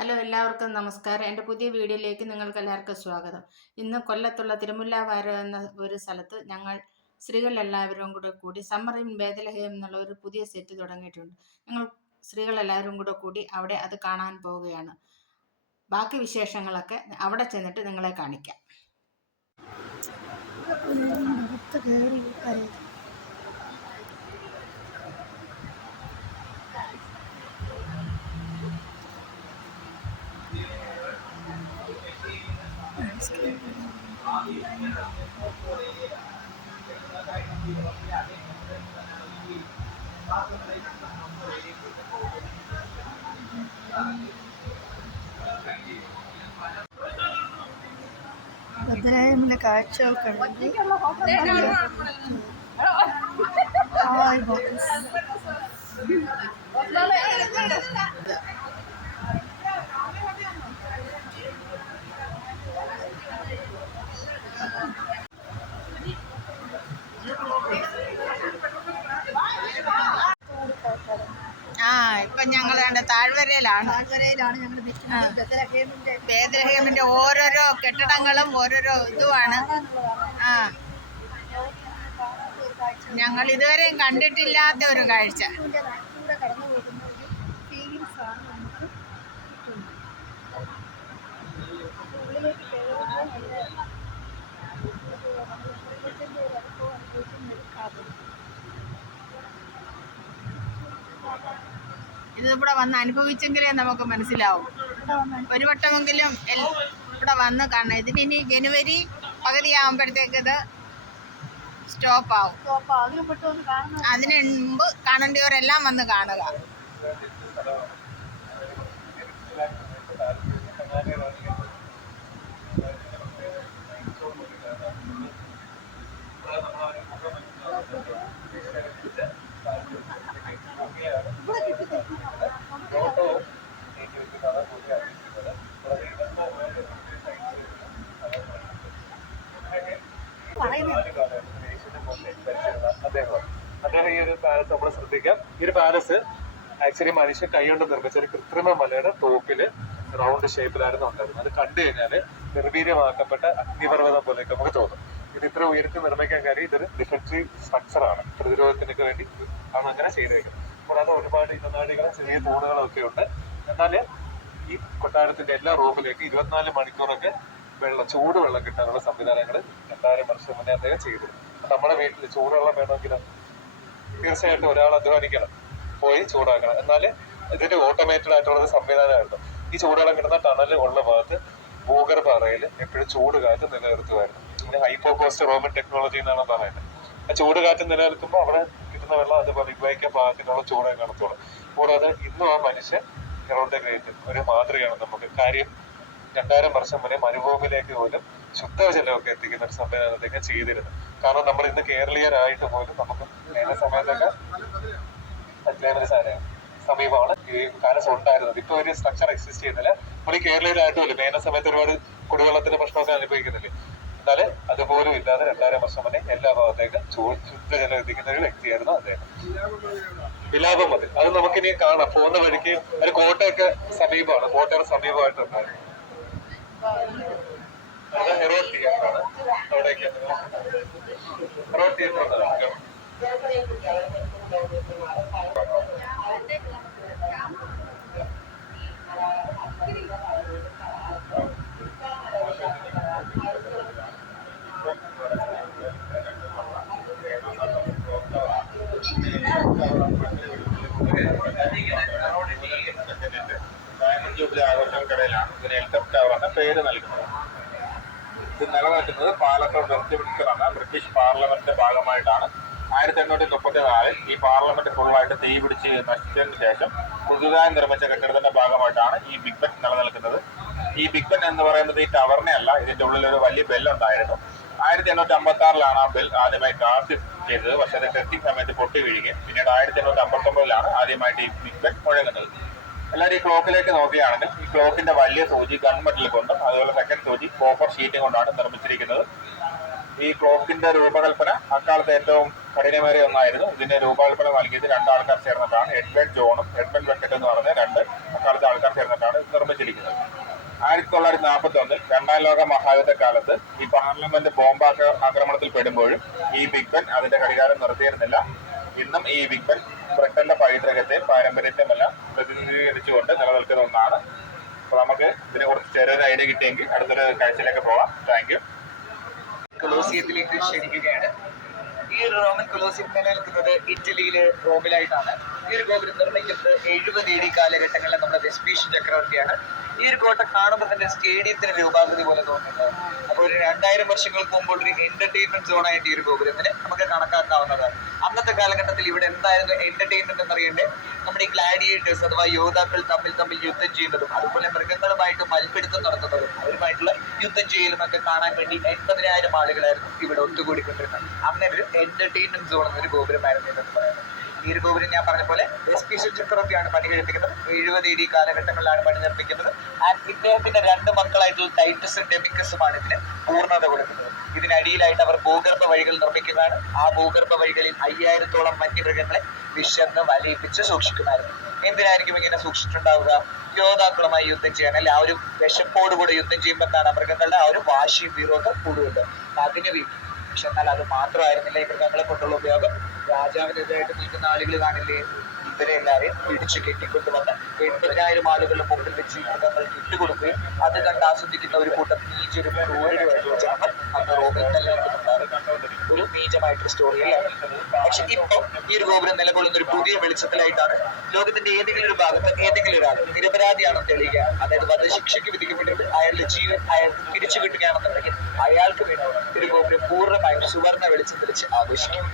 Hello, എല്ലാവർക്കും നമസ്കാരം. എൻ്റെ പുതിയ വീഡിയോയിലേക്ക് നിങ്ങൾക്ക് എല്ലാവർക്കും സ്വാഗതം. ഇന്ന് കൊല്ലത്തുള്ള തിരുമുല്ലാവാരം എന്ന ഒരു സ്ഥലത്ത് ഞങ്ങൾ സ്ത്രീകളെല്ലാവരും കൂടെ കൂടി സമ്മർ ഇൻ ബേദലഹേം എന്നുള്ള ഒരു പുതിയ സെറ്റ് തുടങ്ങിയിട്ടുണ്ട്. ഞങ്ങൾ സ്ത്രീകളെല്ലാവരും കൂടെ കൂടി അവിടെ അത് കാണാൻ പോവുകയാണ്. ബാക്കി വിശേഷങ്ങളൊക്കെ അവിടെ ചെന്നിട്ട് നിങ്ങളെ കാണിക്കാം. ബദലഹേമിലെ കാഴ്ചകൾ കണ്ടു. ഇപ്പൊ ഞങ്ങൾ താഴ്വരയിലാണ് ഞങ്ങൾ ബേദലഹേമിന്റെ ഓരോരോ കെട്ടിടങ്ങളും ഓരോരോ ഇതുമാണ്. ഞങ്ങൾ ഇതുവരെയും കണ്ടിട്ടില്ലാത്ത ഒരു കാഴ്ച. ഇതിവിടെ വന്ന് അനുഭവിച്ചെങ്കിലേ നമുക്ക് മനസ്സിലാവും. ഒരു വട്ടമെങ്കിലും ഇവിടെ വന്ന് കാണണം. ഇതിന് ഇനി ജനുവരി പകുതിയാകുമ്പോഴത്തേക്ക് ഇത് സ്റ്റോപ്പ് ആവും. അതിന് മുമ്പ് കാണേണ്ടവരെല്ലാം വന്ന് കാണുക. അദ്ദേഹം ഈ ഒരു പാലസ് നമ്മൾ ശ്രദ്ധിക്കാം. ഈ ഒരു പാലസ് ആക്ച്വലി മനുഷ്യൻ കൈകൊണ്ട് നിർമ്മിച്ച ഒരു കൃത്രിമ മലയുടെ ടോപ്പില് റൗണ്ട് ഷേപ്പിലായിരുന്നു ഉണ്ടായിരുന്നത്. അത് കണ്ടു കഴിഞ്ഞാല് നിർവീര്യമാക്കപ്പെട്ട അഗ്നിപർവ്വതം പോലെയൊക്കെ നമുക്ക് തോന്നും. ഇത് ഇത്ര ഉയരത്തി നിർമ്മിക്കാൻ കാര്യം ഇതൊരു ഡിഫൻസീവ് സ്ട്രക്ചറാണ്. പ്രതിരോധത്തിനൊക്കെ വേണ്ടി ആണ് അങ്ങനെ ചെയ്തേക്കുന്നത്. കൂടാതെ ഒരുപാട് ഇടനാടികളും ചെറിയ തൂണുകളും ഒക്കെ ഉണ്ട്. എന്നാല് ഈ കൊട്ടാരത്തിന്റെ എല്ലാ റൂമിലേക്ക് 24 മണിക്കൂറൊക്കെ ചൂടുവെള്ളം കിട്ടാനുള്ള സംവിധാനങ്ങൾ 2000 വർഷം മുന്നേ അദ്ദേഹം ചെയ്തിരുന്നു. നമ്മുടെ വീട്ടിൽ ചൂടുവെള്ളം വേണമെങ്കിൽ തീർച്ചയായിട്ടും ഒരാൾ അധ്വാനിക്കണം, പോയി ചൂടാക്കണം. എന്നാൽ ഇതിന്റെ ഓട്ടോമേറ്റഡ് ആയിട്ടുള്ള ഒരു സംവിധാനമായിരുന്നു. ഈ ചൂടുവെള്ളം കിട്ടുന്ന ടണൽ ഉള്ള ഭാഗത്ത് ഭൂഗർഭ അറയിൽ എപ്പോഴും ചൂട് കാറ്റ് നിലനിർത്തുമായിരുന്നു. പിന്നെ ഹൈപ്പോകോസ്റ്റ് റോമൻ ടെക്നോളജി എന്നാണ് പറയുന്നത്. ആ ചൂട് കാറ്റ് നിലനിൽക്കുമ്പോൾ അവിടെ കിട്ടുന്ന വെള്ളം അതുപോലെ ഉപയോഗിക്കാൻ പാകത്തിനുള്ള ചൂടേ കാണത്തുള്ളൂ. കൂടാതെ ഇന്നും ആ മനുഷ്യൻ ഹെറോൾഡ് ദ ഗ്രേറ്റ് ഒരു മാതൃകയാണ് നമുക്ക്. കാര്യം 2000 വർഷം മുന്നേ മരുഭൂമിയിലേക്ക് പോലും ശുദ്ധജലമൊക്കെ എത്തിക്കുന്ന ഒരു സംവിധാനത്തൊക്കെ ചെയ്തിരുന്നു. കാരണം നമ്മൾ ഇന്ന് കേരളീയരായിട്ട് പോലും നമുക്ക് വേന സമയത്തൊക്കെ സമീപമാണ് ഈ പാലസ് ഉണ്ടായിരുന്നത്. ഇപ്പൊ ഒരു സ്ട്രക്ചർ എക്സിസ്റ്റ് ചെയ്യുന്നില്ല. നമ്മൾ ഈ കേരളീയരായിട്ട് പോലും വേന സമയത്ത് ഒരുപാട് കുടിവെള്ളത്തിന്റെ പ്രശ്നമൊക്കെ അനുഭവിക്കുന്നില്ലേ. എന്നാല് അതുപോലും ഇല്ലാതെ 2000 വർഷം മുന്നേ എല്ലാ ഭാഗത്തേക്കും ശുദ്ധജലം എത്തിക്കുന്ന ഒരു വ്യക്തിയായിരുന്നു അദ്ദേഹം. വിലാപം മതി, അത് നമുക്കിനി കാണാം. പോകുന്ന വഴിക്ക് ഒരു കോട്ടയൊക്കെ സമീപമാണ്, കോട്ടയുടെ സമീപമായിട്ടുണ്ടായിരുന്നു. അത് ഹെറോഡ് തിയേറ്ററാണ്. അവിടേക്ക് ഹെറോഡ് തിയേറ്റർ ഡയമണ്ട് ജൂബിലി ആഘോഷങ്ങൾക്കിടയിലാണ് ഇതിന് എൽട്ടം ടവർ എന്ന പേര് നൽകുന്നത്. ഇത് നിലനിൽക്കുന്നത് പാലസ് ഓഫ് വെസ്റ്റ്മിൻസ്റ്റർ എന്ന ബ്രിട്ടീഷ് പാർലമെന്റിന്റെ ഭാഗമായിട്ടാണ്. 1834 ഈ പാർലമെന്റ് ഫുള്ളായിട്ട് തീ പിടിച്ച് നശിച്ചതിന് ശേഷം പുതുതായി നിർമ്മിച്ച കെട്ടിടത്തിന്റെ ഭാഗമായിട്ടാണ് ഈ ബിഗ് ബെൻ നിലനിൽക്കുന്നത്. ഈ ബിഗ് ബെൻ എന്ന് പറയുന്നത് ഈ ടവറിനെ അല്ല, ഇതിന്റെ ഉള്ളിൽ ഒരു വലിയ ബെല്ലുണ്ടായിരുന്നു. 1856 ആ ബെൽ ആദ്യമായി കാസ്റ്റ് ചെയ്തത്. പക്ഷെ അത് ടെസ്റ്റിംഗ് സമയത്ത് പൊട്ടി വീഴുകയും പിന്നീട് 1859 ആദ്യമായിട്ട് ഈ ബിഗ് ബെൻ മുഴങ്ങുന്നത്. എല്ലാവരും ഈ ക്ലോക്കിലേക്ക് നോക്കുകയാണെങ്കിൽ ഈ ക്ലോക്കിന്റെ വലിയ സൂചി ഗൺമെറ്റൽ കൊണ്ടും അതുപോലെ സെക്കൻഡ് സൂചി കോപ്പർ ഷീറ്റും കൊണ്ടാണ് നിർമ്മിച്ചിരിക്കുന്നത്. ഈ ക്ലോക്കിന്റെ രൂപകൽപ്പന അക്കാലത്ത് ഏറ്റവും കഠിനമേറിയ ഒന്നായിരുന്നു. ഇതിന്റെ രൂപകൽപ്പന നൽകിയത് 2 ആൾക്കാർ ചേർന്നിട്ടാണ്. എഡ്വേർഡ് ജോണും എഡ്മണ്ട് ബെക്കറ്റ് എന്ന് പറഞ്ഞ 2 അക്കാലത്തെ ആൾക്കാർ ചേർന്നിട്ടാണ് ഇത് നിർമ്മിച്ചിരിക്കുന്നത്. 1941 രണ്ടാം ലോക മഹായുദ്ധ കാലത്ത് ഈ പാർലമെന്റ് ബോംബ് ആക്രമണത്തിൽ പെടുമ്പോഴും ഈ ബിഗ് ബെൻ അതിന്റെ ഘടികാരം നിർത്തിയിരുന്നില്ല. ഇന്നും ഈ ബിഗ് ബെൻ ബ്രിട്ടന്റെ പൈതൃകത്തെ പാരമ്പര്യത്തെമെല്ലാം പ്രതിനിധീകരിച്ചുകൊണ്ട് നിലനിൽക്കുന്ന ഒന്നാണ്. അപ്പൊ നമുക്ക് ഇതിനെ കുറിച്ച് ചെറിയൊരു ഐഡിയ കിട്ടിയെങ്കിൽ അടുത്തൊരു കാഴ്ചയിലേക്ക് പോവാം. Thank you. കൊളോസിയത്തിലേക്ക് ക്ഷണിക്കുകയാണ്. ഈ റോമൻ കൊളോസിയം നിലനിൽക്കുന്നത് ഇറ്റലിയിലെ റോമിലായിട്ടാണ്. ഈ ഒരു ഗോപുരം നിർമ്മിക്കുന്നത് 70 AD കാലഘട്ടങ്ങളിലെ നമ്മുടെ വെസ്പീഷ്യൻ ചക്രവർത്തിയാണ്. ഈ ഒരു കോട്ട കാണുമ്പോൾ തന്നെ സ്റ്റേഡിയത്തിന് രൂപാകൃതി പോലെ തോന്നുന്നുണ്ട്. അപ്പോൾ ഒരു 2000 വർഷങ്ങൾക്ക് മുമ്പ് ഒരു എന്റർടൈൻമെന്റ് സോണായിട്ട് ഈ ഒരു ഗോപുരത്തിന് നമുക്ക് കണക്കാക്കാവുന്നതാണ്. അന്നത്തെ കാലഘട്ടത്തിൽ ഇവിടെ എന്തായിരുന്നു എന്റർടൈൻമെന്റ് എന്നറിയണ്ടേ? നമ്മുടെ ഈ ഗ്ലാഡിയേറ്റേഴ്സ് അഥവാ യോദ്ധാക്കൾ തമ്മിൽ യുദ്ധം ചെയ്യുന്നതും അതുപോലെ മൃഗങ്ങളുമായിട്ട് മൽപ്പിടുത്തം നടത്തുന്നതും അവരുമായിട്ടുള്ള യുദ്ധം ചെയ്യലും ഒക്കെ കാണാൻ വേണ്ടി 80,000 ആളുകളായിരുന്നു ഇവിടെ ഒത്തുകൂടിക്കൊണ്ടിരുന്നത്. അങ്ങനെ ഒരു എന്റർടൈൻമെന്റ് സോൺ എന്നൊരു ഗോപുരമായിരുന്നു ഇതെന്ന് പറയുന്നത്. ഈ ഒരു ഗോപുരം ഞാൻ പറഞ്ഞ പോലെ വെസ്പീഷ്യൻ ചക്രവർത്തിയാണ് പണി കഴിപ്പിക്കുന്നത്. 70 AD കാലഘട്ടങ്ങളിലാണ് പണി നിർമ്മിക്കുന്നത്. ആൻഡ് ഇദ്ദേഹത്തിന്റെ 2 മക്കളായിട്ടുള്ള ടൈറ്റസും ഡെമിക്കസുമാണ് ഇതിന് പൂർണ്ണത കൊടുക്കുന്നത്. ഇതിനടിയിലായിട്ട് അവർ ഭൂഗർഭ വഴികൾ നിർമ്മിക്കുന്നതാണ്. ആ ഭൂഗർഭ വഴികളിൽ 5000-ഓളം വന്യമൃഗങ്ങളെ വിശന്ന് വലയിപ്പിച്ച് സൂക്ഷിക്കുമായിരുന്നു. എന്തിനായിരിക്കും ഇങ്ങനെ സൂക്ഷിച്ചിട്ടുണ്ടാവുക? യോദ്ധാക്കളുമായി യുദ്ധം ചെയ്യാൻ, അല്ലെ? ആ ഒരു വിശപ്പോടുകൂടെ യുദ്ധം ചെയ്യുമ്പോൾ എന്താണ് മൃഗങ്ങളുടെ ആ ഒരു വാശിയും വീറൊക്കെ കൂടുന്നുണ്ട്. അതിന് വേണ്ടി. പക്ഷെ എന്നാൽ അത് മാത്രമായിരുന്നില്ല ഈ മൃഗങ്ങളെ കൊണ്ടുള്ള ഉപയോഗം. രാജാവിനെതിരായിട്ട് നിൽക്കുന്ന ആളുകൾ കാണില്ലേ, ഇവരെ എല്ലാവരെയും പിടിച്ചു കെട്ടിക്കൊണ്ടുവന്ന് 80,000 ആളുകളുടെ മുമ്പിൽ വെച്ച് ഈ മൃഗങ്ങൾക്ക് ഇട്ടുകൊടുക്കുകയും അത് കണ്ട് ആസ്വദിക്കുന്ന ഒരു കൂട്ടം നീചരും ക്രൂരരുമായിട്ടുള്ള ജനങ്ങൾ അന്ന് റോമിൽ നിലനിൽക്കുന്നുണ്ടായിരുന്നു. ഒരു നീചമായിട്ടൊരു സ്റ്റോറിയാണ്. പക്ഷെ ഇപ്പൊ ഈ ഒരു ഗോപുരം നിലകൊള്ളുന്ന ഒരു പുതിയ വെളിച്ചത്തിലായിട്ടാണ്. ലോകത്തിന്റെ ഏതെങ്കിലും ഒരു ഭാഗത്ത് ഏതെങ്കിലും ഒരാൾ നിരപരാധിയാണെന്ന് തെളിയിക്കുകയാണ്, അതായത് വധശിക്ഷയ്ക്ക് വിധിക്കപ്പെട്ടിട്ട് അയാളുടെ ജീവൻ അയാൾക്ക് തിരിച്ചു കിട്ടുകയാണെന്നുണ്ടെങ്കിൽ അയാൾക്ക് വേണ്ടി ഒരു ഗോപുരം പൂർണ്ണമായും സുവർണ്ണ വെളിച്ചം തെളിച്ച് ആഘോഷിക്കും.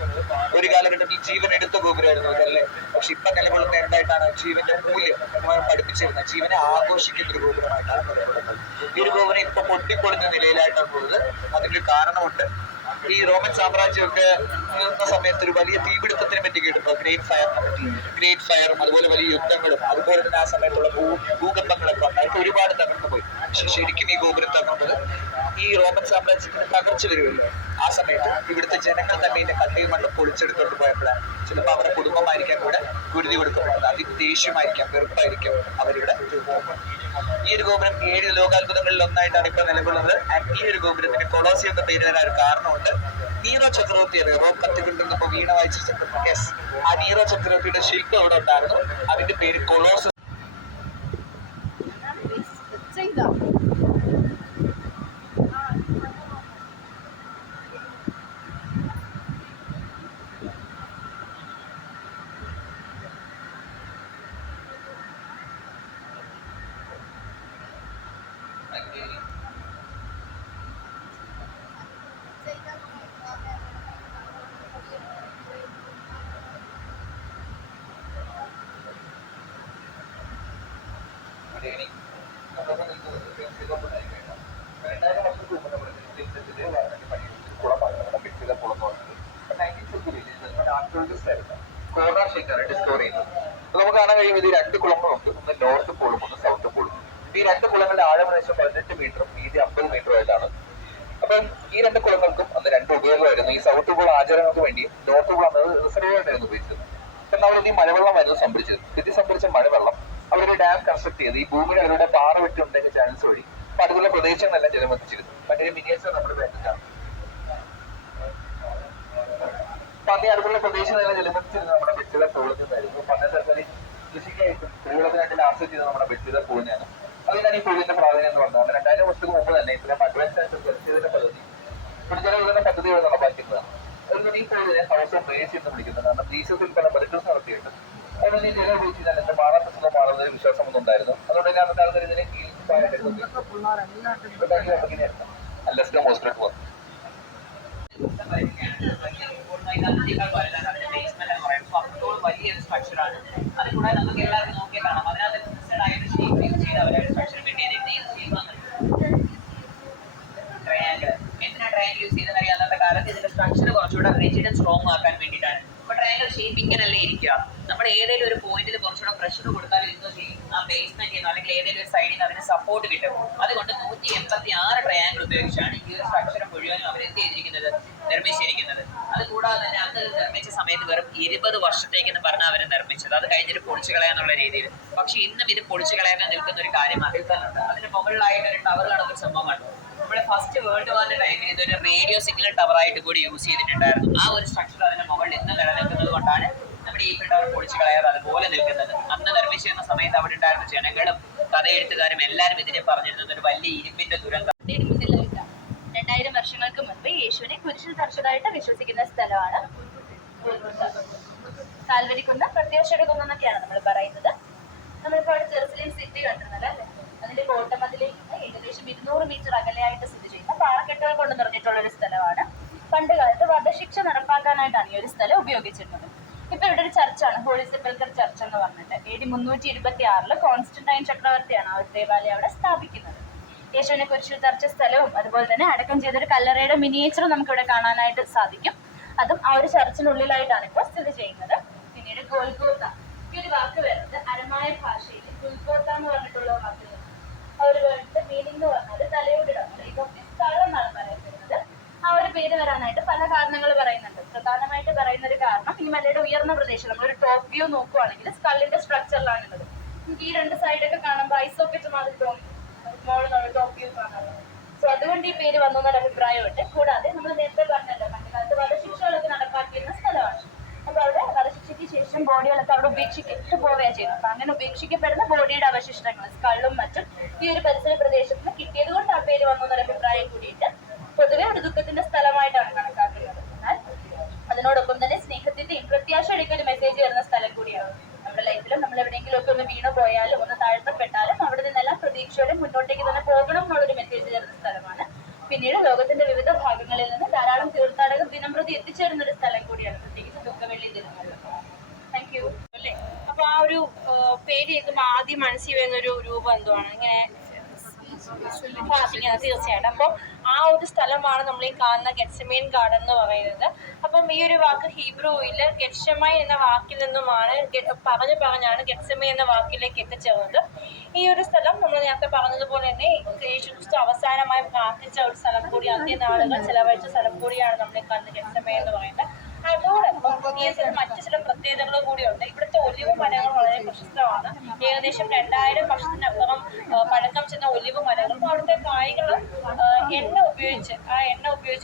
ഒരു കാലഘട്ടത്തിൽ ജീവൻ എടുത്ത ഗോപുരമായിരുന്നു ഇതല്ലേ. പക്ഷെ ഇപ്പൊ നിലകൊള്ളുന്ന എന്തായിട്ടാണ്? ജീവന്റെ മൂല്യം പഠിപ്പിച്ചിരുന്ന ജീവനെ ആഘോഷിക്കുന്ന ഒരു ഗോപുരമായിട്ടാണ് നിലകൊള്ളുന്നത്. ഈ ഒരു ഗോപുരം ഇപ്പൊ പൊട്ടിപ്പൊളിഞ്ഞ നിലയിലായിട്ടാണ് പോകുന്നത്. അതിനൊരു കാരണമുണ്ട്. ഈ റോമൻ സാമ്രാജ്യമൊക്കെ നിൽക്കുന്ന സമയത്ത് ഒരു വലിയ തീപിടുത്തത്തിനെ പറ്റി കേട്ടപ്പോൾ ഗ്രേറ്റ് ഫയറും അതുപോലെ വലിയ യുദ്ധങ്ങളും അതുപോലെ തന്നെ ആ സമയത്തുള്ള ഭൂകമ്പങ്ങളൊക്കെ ഉണ്ടായിട്ട് ഒരുപാട് തകർന്നു പോയി. പക്ഷെ ശരിക്കും ഈ ഗോപുരം തകർന്നത് ഈ റോമൻ സാമ്രാജ്യത്തിന് തകർച്ച വരുമല്ലോ, ആ സമയത്ത് ഇവിടുത്തെ ജനങ്ങൾ തന്നെ ഇതിന്റെ കട്ടയും മണ്ണും പൊളിച്ചെടുത്തോണ്ട് പോയപ്പോഴാണ്. ചിലപ്പോൾ അവരുടെ കുടുംബമായിരിക്കാം കൂടെ ഗുരുതി കൊടുക്കപ്പെടുന്നത്. അതിന് ദേഷ്യമായിരിക്കാം, വെറുപ്പായിരിക്കാം അവരിവിടെ. ഈ ഒരു ഗോപുരം 7 ലോകാത്ഭുതങ്ങളിൽ ഒന്നായിട്ടാണ് ഇപ്പൊ നിലകൊള്ളുന്നത്. ഈ ഒരു ഗോപുരത്തിന് കൊളോസിയം എന്ന പേര് വരാൻ ഒരു കാരണമുണ്ട്. നീറോ ചക്രവർത്തി റോം കത്തിക്കൊണ്ടിരുന്നപ്പോ വീണ വായിച്ച ചക്രവർത്തി, ആ നീറോ ചക്രവർത്തിയുടെ ശില്പം ഇവിടെ ഉണ്ടായിരുന്നു. അതിന്റെ പേര് കൊളോസസ്. നമുക്ക് കാണാൻ കഴിയും ഇത് 2 കുളങ്ങളുണ്ട്. ഒന്ന് നോർത്ത് പോളും ഒന്ന് സൗത്ത് പോളും. ഈ 2 കുളങ്ങളുടെ ആഴം ഏകദേശം 18 മീറ്ററും വീതി 50 മീറ്ററുമായിട്ടാണ്. അപ്പം ഈ 2 കുളങ്ങൾക്കും അന്ന് 2 ഉപയോഗമായിരുന്നു. ഈ സൗത്ത് പോൾ ആചാരങ്ങൾക്ക് വേണ്ടിയും നോർത്ത് പോൾ എന്നത് റിസർവറായിട്ടായിരുന്നു ഉപയോഗിച്ചത്. അപ്പം നമ്മൾ ഈ മഴവെള്ളമായിരുന്നു സംഭരിച്ചത്. ഇത് സംഭരിച്ച മഴവെള്ളം അവരൊരു ഡാം കൺസ്ട്രക്ട് ചെയ്ത് ഈ ഭൂമിയുടെ അവരുടെ പാറ വെട്ടുണ്ടെങ്കിൽ ചാൻസ് വഴി അപ്പൊ അതുപോലെ പ്രദേശങ്ങളെല്ലാം ജലമെത്തിച്ചിരുന്നു. മറ്റേ മിനിയേച്ചർ നമ്മുടെ വേണ്ടിട്ടാണ്. അപ്പൊ അതേ അതുപോലെ പ്രദേശങ്ങളെല്ലാം ജലമെത്തിച്ചിരുന്നത് നമ്മുടെ വെറ്റില പൂളിനായിരുന്നു. പണ്ടത്തെ സർക്കാർ കൃഷിക്കായിട്ടും കുടിവെള്ളത്തിനായിട്ട് ആശ്രയിച്ച് ചെയ്ത് നമ്മുടെ വെറ്റില പൂളിനാണ്. അതിനാണ് ഈ പൂളിന്റെ പ്രാധാന്യം എന്ന് പറഞ്ഞത്. 2000 വർഷത്തിന് മുമ്പ് തന്നെ ഇത്രയും അഡ്വാൻസ് ആയിട്ട് ജലസേചന പദ്ധതി കുടിജല പദ്ധതികൾ നടപ്പാക്കുന്നതാണ്. അതുകൊണ്ട് ഈ പൂളിനെ ഹൗസ് ഓഫ് റേസ് എന്ന് വിളിക്കുന്നത്. കാരണം ജീസസിൽ പല പരീക്ഷണം നടത്തിയിട്ട് അതുകൊണ്ട് ഈ ജലം ഉപയോഗിച്ച് കഴിഞ്ഞാൽ എന്റെ മാറാത്ത മാറുന്നതിന് വിശ്വാസമൊന്നും ഉണ്ടായിരുന്നു. അതുകൊണ്ട് തന്നെ അന്നത്തെ ആൾക്കാർ ഇതിനെ അലസ്ക മോസ്ട്രേറ്റ് വന്നു. വലിയൊരു സ്ട്രക്ചറാണ്. അത് കൂടാതെ നമുക്ക് എല്ലാവർക്കും നോക്കിയാൽ കാണാം. അതിനകത്ത് ട്രയാങ്കിൾ. എന്തിനാ ട്രയാങ്കിൾ യൂസ് ചെയ്തെന്ന് അന്നത്തെ കാലത്ത് ഇതിന്റെ സ്ട്രക്ചർ കുറച്ചുകൂടെ റിജിഡ് ആൻഡ് സ്ട്രോങ് ആക്കാൻ വേണ്ടിയിട്ടാണ്. അപ്പൊ ട്രയാങ്കിൾ ഷേപ്പ് ഇങ്ങനല്ലേ ഇരിക്കുക. നമ്മൾ ഏതെങ്കിലും ഒരു പോയിന്റിൽ കുറച്ചുകൂടെ പ്രഷർ കൊടുത്താൽ എന്തോ ചെയ്യും, ആ പ്ലേസ്മെന്റ് ചെയ്യുന്നു അല്ലെങ്കിൽ ഏതെങ്കിലും ഒരു സൈഡിൽ നിന്ന് അതിന് സപ്പോർട്ട് കിട്ടും. അതുകൊണ്ട് 186 ട്രയാങ്കിൾ ഉപയോഗിച്ചാണ് ഈ ഒരു സ്ട്രക്ചർ മുഴുവനും അവർ എന്ത് ചെയ്തിരിക്കുന്നത്, നിർമ്മിച്ചിരിക്കുന്നത്. അതുകൂടാതെ തന്നെ അത് നിർമ്മിച്ച സമയത്ത് വെറും 20 വർഷത്തേക്കെന്ന് പറഞ്ഞാൽ അവർ നിർമ്മിച്ചത്. അത് കഴിഞ്ഞിട്ട് പൊളിച്ചു കളയാന്നുള്ള രീതിയിൽ. പക്ഷെ ഇന്നും ഇത് പൊളിച്ചു കളയാൻ നിൽക്കുന്ന ഒരു കാര്യം അതിൽ തന്നെ ഉണ്ട്. അതിന് മുകളിലായിട്ട് ഒരു ടവർ നടക്കുന്ന സംഭവമാണ്. നമ്മുടെ ഫസ്റ്റ് വേൾഡ് വാറിന്റെ ടൈമിൽ ഇതൊരു റേഡിയോ സിഗ്നൽ ടവർ ആയിട്ട് കൂടി യൂസ് ചെയ്തിട്ടുണ്ടായിരുന്നു. ആ ഒരു സ്ട്രക്ചർ അതിന്റെ മുകളിൽ ഇന്ന് നിലനിൽക്കുന്നത് കൊണ്ടാണ് നമ്മുടെ ഈഫിൽ ടവർ പൊളിച്ചു കളയാതെ അതുപോലെ നിൽക്കുന്നത്. അന്ന് നിർമ്മിച്ചിരുന്ന സമയത്ത് അവിടെ ഉണ്ടായിരുന്ന ജനങ്ങളും കഥയെഴുത്തുകാരും എല്ലാവരും ഇതിനെ പറഞ്ഞിരുന്നത് ഒരു വലിയ ഇരുമ്പിന്റെ ദുരന്തം. 2000 വർഷങ്ങൾക്ക് മുൻപ് യേശുവിനെ കുരിശിൽ തറച്ചതായിട്ട് വിശ്വസിക്കുന്ന സ്ഥലമാണ് കാൽവരിക്കുന്ന്, പ്രത്യാശയുടെ കുന്ന് എന്നൊക്കെയാണ് നമ്മൾ പറയുന്നത്. നമ്മളിപ്പോൾ അവിടെ ജെറുസലേം സിറ്റി കണ്ടിരുന്നത് അല്ലേ? അതിന്റെ കോട്ടമതിലിൽ നിന്ന് ഏകദേശം 200 മീറ്റർ അകലെയായിട്ട് സ്ഥിതി ചെയ്യുന്ന പാറക്കെട്ടുകൾ കൊണ്ട് നിറഞ്ഞിട്ടുള്ള ഒരു സ്ഥലമാണ്. പണ്ട് കാലത്ത് വധശിക്ഷ നടപ്പാക്കാനായിട്ടാണ് ഈ ഒരു സ്ഥലം ഉപയോഗിച്ചിരുന്നത്. ഇപ്പൊ ഇവിടെ ഒരു ചർച്ചാണ്, ഹോളി സെപ്പൽക്കർ ചർച്ച് എന്ന് പറഞ്ഞിട്ട്. AD 326 കോൺസ്റ്റന്റൈൻ ചക്രവർത്തിയാണ് ആ ഒരു ദേവാലയം അവിടെ സ്ഥാപിക്കുന്നത്. യേശുവിനെ കുരിശിൽ തറച്ച സ്ഥലവും അതുപോലെ തന്നെ അടക്കം ചെയ്തൊരു കല്ലറയുടെ മിനിയേച്ചറും നമുക്ക് ഇവിടെ കാണാനായിട്ട് സാധിക്കും. അതും ആ ഒരു ചർച്ചിനുള്ളിലായിട്ടാണ് ഇപ്പോൾ സ്ഥിതി ചെയ്യുന്നത്. പിന്നീട് ഗോൽഗോത്ത, ഈ ഒരു വാക്ക് വരുന്നത് അരമായ ഭാഷയിൽ ഗുൽഗോത്ത എന്ന് പറഞ്ഞിട്ടുള്ള വാക്ക്. ആ ഒരു വേർഡിന്റെ മീനിങ് എന്ന് പറഞ്ഞാൽ തലയോടിടം, ഇതൊക്കെ സ്ഥലം എന്നാണ് പറയപ്പെടുന്നത്. ആ ഒരു പേര് വരാനായിട്ട് പല കാരണങ്ങൾ പറയുന്നുണ്ട്. പ്രധാനമായിട്ട് പറയുന്ന ഒരു കാരണം, ഈ മലയുടെ ഉയർന്ന പ്രദേശം നമ്മളൊരു ടോപ്പ് വ്യൂ നോക്കുവാണെങ്കിൽ സ്കള്ളിന്റെ സ്ട്രക്ചറിലാണുള്ളത്. നമുക്ക് ഈ രണ്ട് സൈഡൊക്കെ കാണുമ്പോൾ ഐസോക്കറ്റ് മാതിരി തോന്നി ടോപ്പ് വ്യൂ കാണാറുള്ളത്. സോ അതുകൊണ്ട് ഈ പേര് വന്നു എന്നൊരു അഭിപ്രായമുണ്ട്. കൂടാതെ നമ്മൾ നേരത്തെ പറഞ്ഞല്ലോ, പണ്ടുകാലത്ത് വധശിക്ഷകളൊക്കെ നടപ്പാക്കിയിരുന്ന സ്ഥലമാണ്. അപ്പൊ അവിടെ വധശിക്ഷയ്ക്ക് ശേഷം ബോഡികളൊക്കെ അവിടെ ഉപേക്ഷിക്കപ്പെട്ടു പോവുകയാണ് ചെയ്യുന്നത്. അപ്പൊ അങ്ങനെ ഉപേക്ഷിക്കപ്പെടുന്ന ബോഡിയുടെ അവശിഷ്ടങ്ങൾ, സ്കള്ളും മറ്റും ഈ ഒരു പരിസര പ്രദേശത്തിന് കിട്ടിയത് കൊണ്ട് ആ പേര് വന്നു എന്നൊരു അഭിപ്രായം കൂടിയിട്ട് പൊതുവെ ഒരു ദുഃഖത്തിന്റെ സ്ഥലമായിട്ടാണ് കണക്കാക്കുന്നത്. എന്നാൽ അതിനോടൊപ്പം തന്നെ സ്നേഹത്തിന്റെയും പ്രത്യാശയുടെയൊക്കെ ഒരു മെസ്സേജ് വരുന്ന സ്ഥലം കൂടിയാണ്. നമ്മുടെ ലൈഫിലും നമ്മൾ എവിടെയെങ്കിലും ഒക്കെ ഒന്ന് വീണു പോയാലും ഒന്ന് താഴ്ത്തപ്പെട്ടാലും അവിടെ നിന്നെല്ലാം പ്രതീക്ഷയോടെ മുന്നോട്ടേക്ക് തന്നെ പോകണം എന്നുള്ളൊരു മെസ്സേജ് തരുന്ന സ്ഥലമാണ്. പിന്നീട് ലോകത്തിന്റെ വിവിധ ഭാഗങ്ങളിൽ നിന്ന് ധാരാളം തീർത്ഥാടകർ ദിനംപ്രതി എത്തിച്ചേരുന്ന ഒരു സ്ഥലം കൂടിയാണ്, പ്രത്യേകിച്ച് ദുഃഖവെള്ളി ദിനങ്ങളിൽ. Thank you. അല്ലേ? അപ്പൊ ആ ഒരു പേര് കേൾക്കുമ്പോൾ ആദ്യം മനസ്സിൽ വരുന്ന ഒരു രൂപം എന്തുവാണ്? ഇങ്ങനെ പ്രാർത്ഥിക്കുന്നത്. തീർച്ചയായിട്ടും. അപ്പം ആ ഒരു സ്ഥലമാണ് നമ്മൾ ഈ കാണുന്ന ഗെത്സമേൻ ഗാർഡൻ എന്ന് പറയുന്നത്. അപ്പം ഈ ഒരു വാക്ക് ഹീബ്രുവിൽ ഗെത്ശമായി എന്ന വാക്കിൽ നിന്നുമാണ് പറഞ്ഞാണ് ഗെത്സമേ എന്ന വാക്കിലേക്ക് എത്തിച്ചേർന്നത്. ഈ ഒരു സ്ഥലം നമ്മൾ നേരത്തെ പറഞ്ഞതുപോലെ തന്നെ യേശുക്രിസ്തു അവസാനമായി പ്രാർത്ഥിച്ച ഒരു സ്ഥലം കൂടി, അന്ത്യനാളുകൾ ചെലവഴിച്ച സ്ഥലം കൂടിയാണ് നമ്മൾ ഈ കാണുന്ന ഗെത്സമേ എന്ന് പറയുന്നത്. അതോടൊപ്പം ഈ മറ്റു ചില പ്രത്യേകതകൾ കൂടിയുണ്ട്. ഇവിടുത്തെ ഒലിവ് മരങ്ങൾ വളരെ പ്രശസ്തമാണ്. ഏകദേശം 2000 വർഷത്തിനപ്പുറം പഴക്കം ചെന്ന ഒലിവ് മരങ്ങൾ. അവിടുത്തെ കായ്കൾ എണ്ണ ഉപയോഗിച്ച്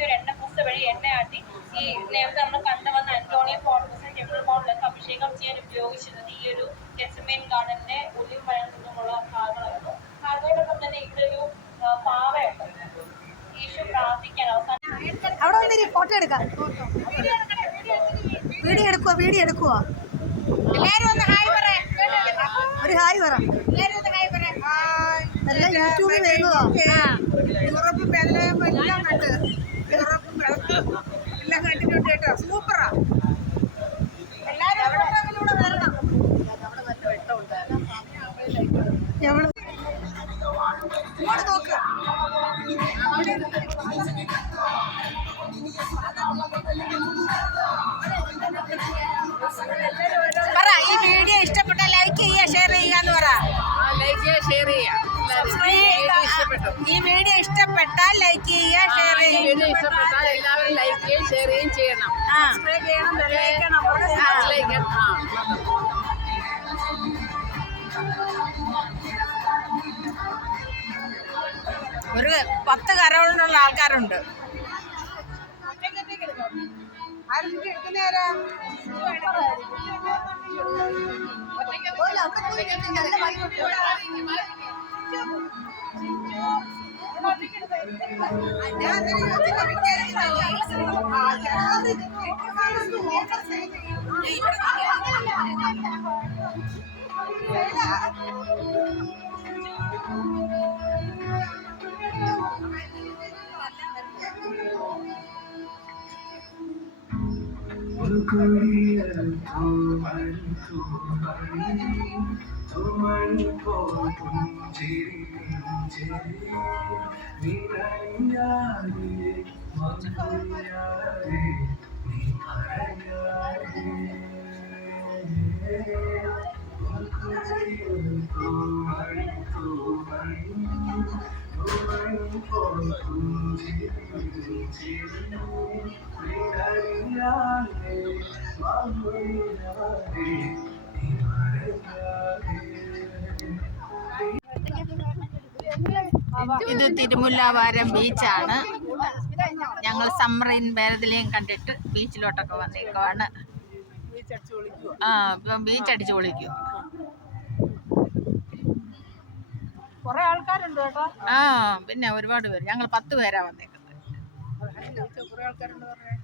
ഒരു എണ്ണ പ്രസ് വഴി എണ്ണയാട്ടി ഈ നേരത്തെ നമ്മൾ കണ്ടുവന്ന അന്റോണിയോ ഫോർട്ടസും ടെമ്പിൾ മൗണ്ടിലൊക്കെ അഭിഷേകം ചെയ്യാൻ ഉപയോഗിച്ചിരുന്നത് ഈ ഒരു ഗെത്സമേൻ ഗാർഡന്റെ ഒലിവ് മരങ്ങളിൽ നിന്നുമുള്ള ഭാഗങ്ങളായിരുന്നു. അതോടൊപ്പം തന്നെ ഇവിടെ ഒരു പാറയുണ്ട്. യേശു പ്രാർത്ഥിക്കാൻ അവസാനം അവിടെ വന്നിരി ഫോട്ടോ എടുക്കാം. വീഡിയോ എടുക്കുവോ? എല്ലാരും ഒന്ന് ഹായ് പറ. ഒരു ഹായ് പറ. എല്ലാം യൂട്യൂബിൽ വരുന്നതോ? യൂറോപ്പ് എല്ലാം കണ്ട്, യൂറോപ്പും എല്ലാം കണ്ടിട്ടുണ്ട് കേട്ടോ. സൂപ്പറാ. എല്ലാരും ഇവിടെ വരണം. ഇങ്ങോട്ട് നോക്ക്. പറ, ഈ വീഡിയോ ഇഷ്ടപ്പെട്ട ലൈക്ക് ചെയ്യുക, ഷെയർ ചെയ്യുക എന്ന് പറ. ഈ വീഡിയോ ഇഷ്ടപ്പെട്ടാൽ ലൈക്ക് ചെയ്യുക, ഷെയർ ചെയ്യുക. ഇഷ്ടപ്പെട്ടാൽ എല്ലാവരും ലൈക്ക് ചെയ്യുകയും ഷെയർ ചെയ്യുകയും ചെയ്യണം. സബ്സ്ക്രൈബ് ചെയ്യണം, ബെല്ലൈക്കൺ ഒരു 10 കരകളുള്ള ആൾക്കാരുണ്ട്. ഇത് തിരുമുല്ലാവാരം ബീച്ചാണ്. ഞങ്ങൾ സമ്മറിൻ ബേരതിലെയും കണ്ടിട്ട് ബീച്ചിലോട്ടൊക്കെ വന്നേക്കുവാണ്. ഇപ്പം ബീച്ച് അടിച്ചു പൊളിക്കും. കൊറേ ആൾക്കാരുണ്ട് കേട്ടോ. പിന്നെ ഒരുപാട് പേര്. ഞങ്ങൾ 10 പേരാ വന്നേക്കുന്നത്. കൊറേ ആൾക്കാരുണ്ട് പറഞ്ഞേ.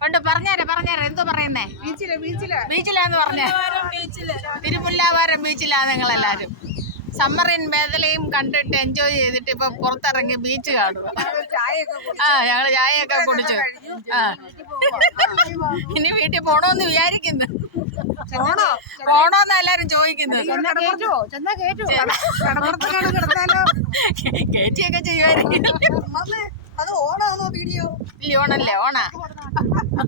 കൊണ്ട് പറഞ്ഞേരാ എന്തോ പറയുന്നേ? ബീച്ചിലാന്ന് പറഞ്ഞേ. തിരുമുല്ലാവാരം ബീച്ചിലാണ് ഞങ്ങളെല്ലാരും. സമ്മറിൻ മേഖലയും കണ്ടിട്ട് എൻജോയ് ചെയ്തിട്ട് ഇപ്പൊ പുറത്തിറങ്ങി ബീച്ച് കാണുക. ഞങ്ങള് ചായയൊക്കെ കുടിച്ചു. ഇനി വീട്ടിൽ പോണോന്ന് വിചാരിക്കുന്നു. പോണോന്ന് എല്ലാരും ചോദിക്കുന്നത്. കേറ്റിയൊക്കെ ചെയ്യുമായിരിക്കും. അത് ഓണാണോ വീഡിയോ? ഇല്ല, ഓണല്ലേ? ഓണാ.